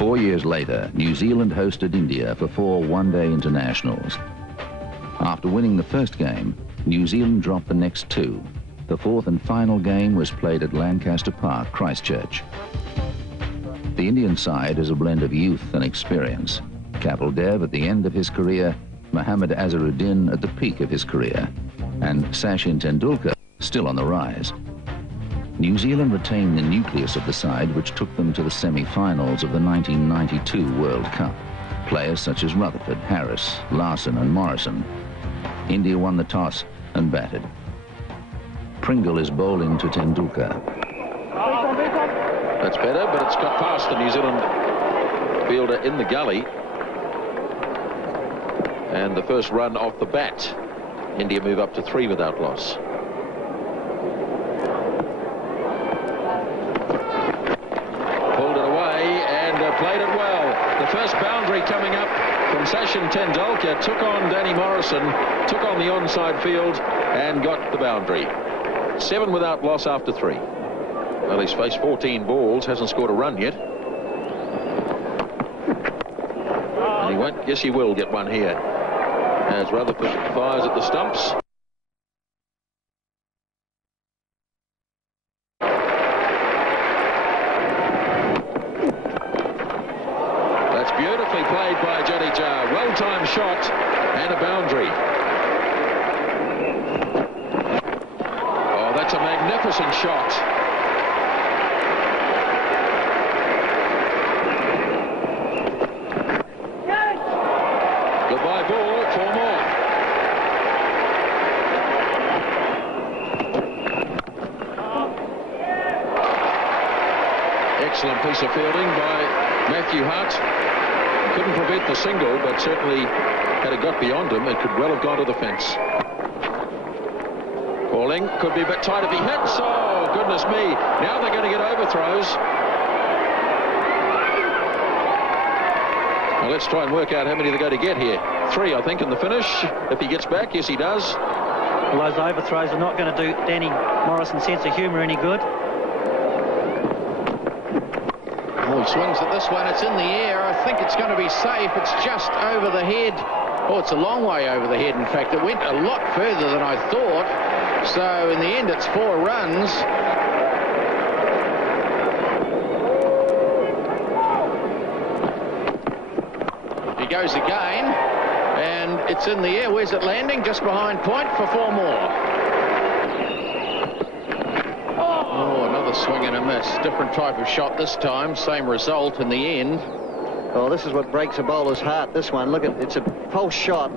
4 years later, New Zealand hosted India for 4 one-day internationals. After winning the first game, New Zealand dropped the next 2. The 4th and final game was played at Lancaster Park, Christchurch. The Indian side is a blend of youth and experience. Kapil Dev at the end of his career, Mohammad Azharuddin at the peak of his career, and Sachin Tendulkar still on the rise. New Zealand retained the nucleus of the side, which took them to the semi-finals of the 1992 World Cup. Players such as Rutherford, Harris, Larson and Morrison. India won the toss and batted. Pringle is bowling to Tendulkar. That's better, but it's got past the New Zealand fielder in the gully. And the first run off the bat. India move up to 3 without loss. Pulled it away and played it well. The first boundary coming up from Sachin Tendulkar took on Danny Morrison, took on the onside field and got the boundary. 7 without loss after 3. Well, he's faced 14 balls, hasn't scored a run yet. And he won't, yes he will get one here. As Rutherford fires at the stumps. That's beautifully played by Jadeja. Well-timed shot and a boundary. Oh, that's a magnificent shot. Goodbye ball, 4 more. Excellent piece of fielding by Matthew Hart. Couldn't prevent the single, but certainly had it got beyond him, it could well have gone to the fence. Calling, could be a bit tight if he hits. Oh, goodness me. Now they're going to get overthrows. Well, let's try and work out how many they're going to get here. 3, I think, in the finish. If he gets back, yes, he does. Well, those overthrows are not going to do Danny Morrison's sense of humour any good. Oh, he swings at this one. It's in the air. I think it's going to be safe. It's just over the head. Oh, it's a long way over the head. In fact, it went a lot further than I thought. So, in the end, it's 4 runs. Goes again, and it's in the air. Where's it landing? Just behind point for 4 more. Oh, another swing and a miss. Different type of shot this time. Same result in the end. Oh, this is what breaks a bowler's heart, this one. Look, it's a pulse shot.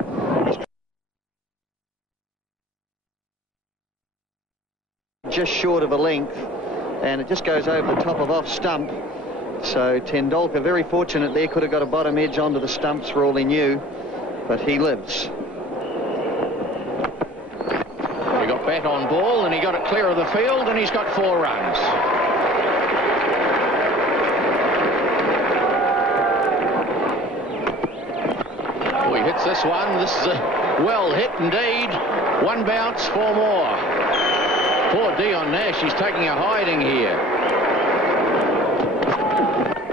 Just short of a length, and it just goes over the top of off stump. So Tendulkar, very fortunate there, could have got a bottom edge onto the stumps for all he knew, but he lives. He got bat on ball and he got it clear of the field, and he's got 4 runs. Oh, he hits this one. This is a well hit indeed. 1 bounce, 4 more. Poor Dion Nash, he's taking a hiding here.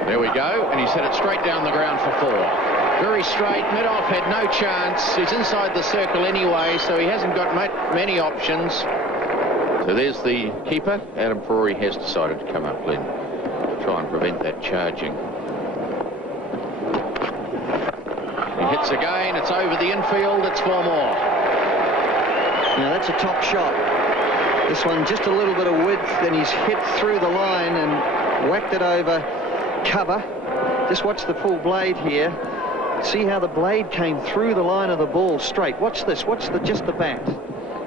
There we go, and he's hit it straight down the ground for 4. Very straight, mid-off had no chance. He's inside the circle anyway, so he hasn't got many options. So there's the keeper. Adam Ferrari has decided to come up, Glenn, to try and prevent that charging. He hits again, it's over the infield, it's 4 more. Now that's a top shot. This one just a little bit of width, and he's hit through the line and whacked it over cover. Just watch the full blade here. See how the blade came through the line of the ball straight. Watch this. Watch just the bat.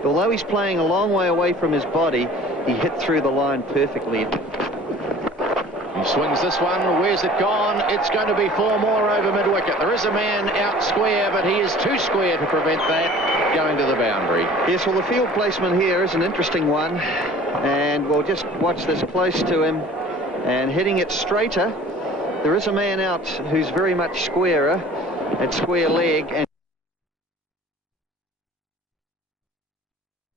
Although he's playing a long way away from his body, he hit through the line perfectly. He swings this one. Where's it gone? It's going to be 4 more over mid-wicket. There is a man out square, but he is too square to prevent that going to the boundary. Yes, well, the field placement here is an interesting one, and we'll just watch this close to him. And hitting it straighter, there is a man out who's very much squarer at square leg, and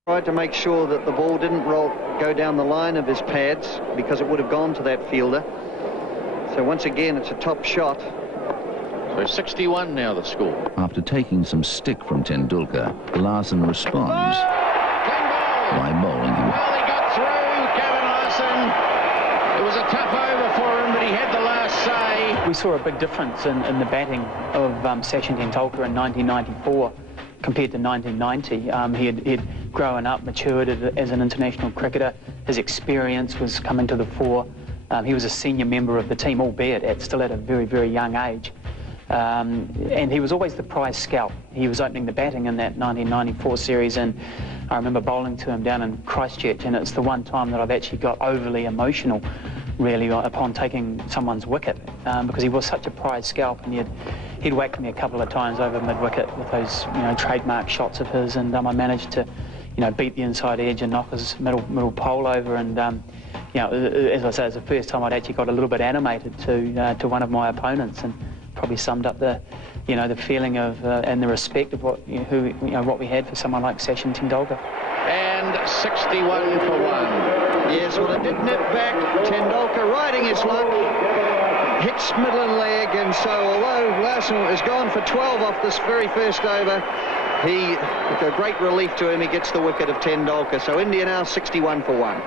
tried to make sure that the ball didn't go down the line of his pads, because it would have gone to that fielder. So once again, it's a top shot. So 61 now the score. After taking some stick from Tendulkar, Larson responds by bowling him. Well, he got through, Kevin Larson. It was a tough over for him, but he had the last say. We saw a big difference in the batting of Sachin Tendulkar in 1994 compared to 1990. He had grown up, matured as an international cricketer. His experience was coming to the fore. He was a senior member of the team, albeit still at a very, very young age. And he was always the prize scalp. He was opening the batting in that 1994 series, and I remember bowling to him down in Christchurch, and it's the one time that I've actually got overly emotional, really, upon taking someone's wicket, because he was such a prize scalp, and he'd whacked me a couple of times over mid-wicket with those, trademark shots of his, and I managed to, beat the inside edge and knock his middle pole over, and as I say, it's the first time I'd actually got a little bit animated to one of my opponents, and probably summed up the feeling of and the respect of what we had for someone like Sachin Tendulkar. And 61 for 1. Yes, well, it did nip back. Tendulkar riding his luck, hits middle and leg, and so although Larson has gone for 12 off this very first over, a great relief to him, he gets the wicket of Tendulkar. So India now 61 for 1.